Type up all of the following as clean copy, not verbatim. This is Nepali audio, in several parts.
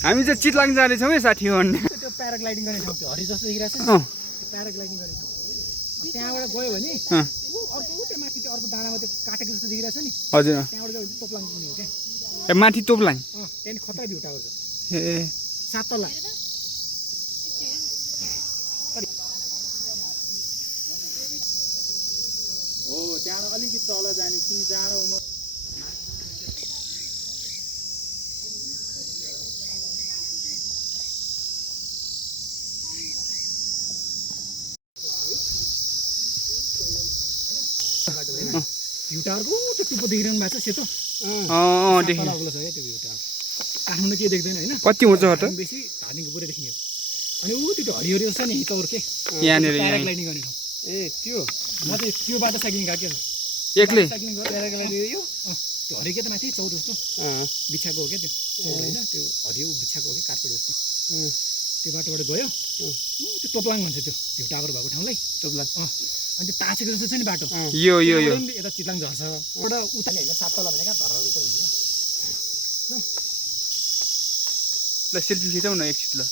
हामी चाहिँ चितलाङ जाँदैछौँ है साथी हो भन्ने त्यो प्याराग्लाइडिङ गर्ने ठाउँ त्यो हरि जस्तो देखिरहेछ नि प्याराग्लाइडिङ गर्ने ठाउँ त्यहाँबाट गयो भने अर्को त्यो माथि त्यो अर्को डाँडामा त्यो काटेको जस्तो देखिरहेछ नि हजुर त्यहाँबाट गयो भने तोप्लाङ पुग्ने हो त्यहाँ ए माथि तोप्लाङ त्यहाँदेखि खतरा भ्यू टावर छ ए 7 तला हो त्यहाँबाट अलिकति तल जाने तिमी जाँड उमर भ्यू टावरको त्यो टुप्पो देखिरहनु भएको छ सेतो देखेँ तल छ क्या त्यो भ्यू टावर काठमाडौँ केही देख्दैन होइन कति उँचो हो त बेसी धार्मिकको पुरै देखिने हो अनि ऊ त्यो हरिहरि छ नि तवर के यहाँनिर प्याराग्लाइडिङ गर्ने ठाउँ ए त्यो म चाहिँ त्यो बाटो साइक्लिङ गएको क्या एक्लै साइक्लिङ गरेर प्याराग्लाइडिङ यो त्यो हरियो के त माथि चौर जस्तो बिछाएको हो क्या त्यो चौर होइन त्यो हरियो बिछाएको हो कि कार्पेट जस्तो त्यो बाटोबाट गयो त्यो टोप्लाङ भन्छ त्यो भ्यू टावर भएको ठाउँलाई तोप्लाङ अनि त्यो ताछेको जस्तो छ नि बाटो यो यता चितलाङ झर्छ एउटा उता नि होइन 7 तला भने कहाँ धर्रा उता हुन्छ ल सेल्फी खिचौँ न एकछिन ल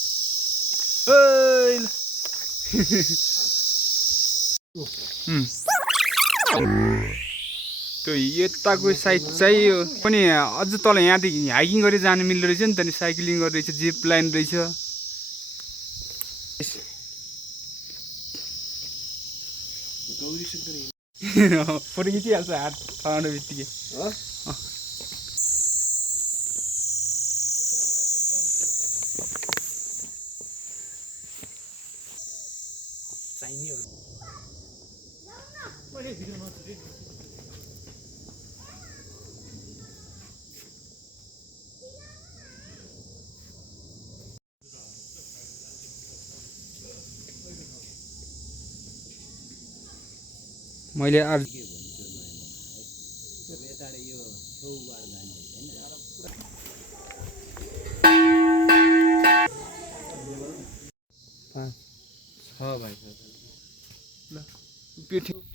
त्यो यताको साइड चाहिँ पनि अझ तल यहाँदेखि हाइकिङ गरेर जानु मिल्दो रहेछ नि त नि साइक्लिङ गर्दैछ जिप लाइन रहेछ फोटो खिचिहाल्छ हात हराउने बित्तिकै चाहिने हो मैले आज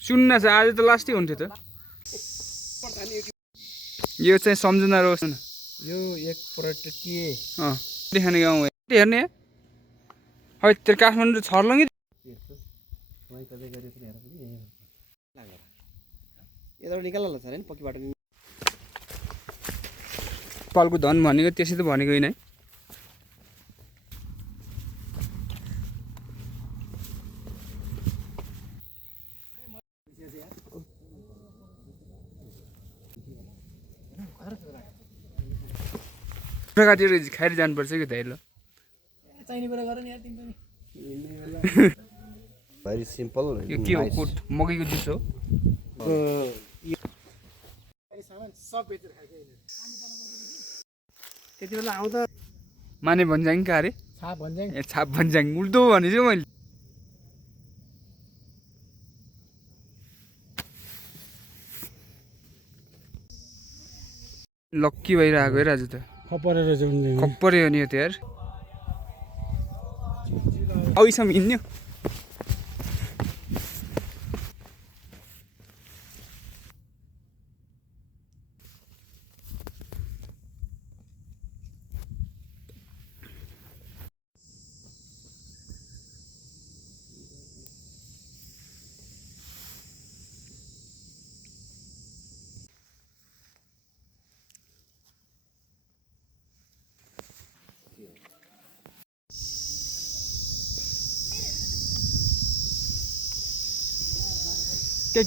सुन्न चाहिँ आज त लास्टै हुन्थ्यो त यो चाहिँ सम्झना रोस् न यो एक पर्यटकीय देखाउने गाउँ हो हेर्ने है त्यो काठमाडौँ छर्लङ्गी यताबाट निकाल्ला छ नि पक्की बाटो पालको धन भनेको त्यसै त भनेको होइन है काटेर खाएर जानुपर्छ कि दाइ ल चाहिने कुरा गर नि यार तिमी पनि भेरी सिम्पल यो के हो कोट मकैको जुस हो त्यति बेला आउँदा माने भन्ज्याङ का अरे छाप भन्ज्याङ ए छाप भन्ज्याङ उल्टो भनेछु मैले लक्की भइरहेको है राजु त खपरेर जाउँ खप्परै हो नि यो त यार औसम्म हिँड्यो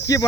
के बना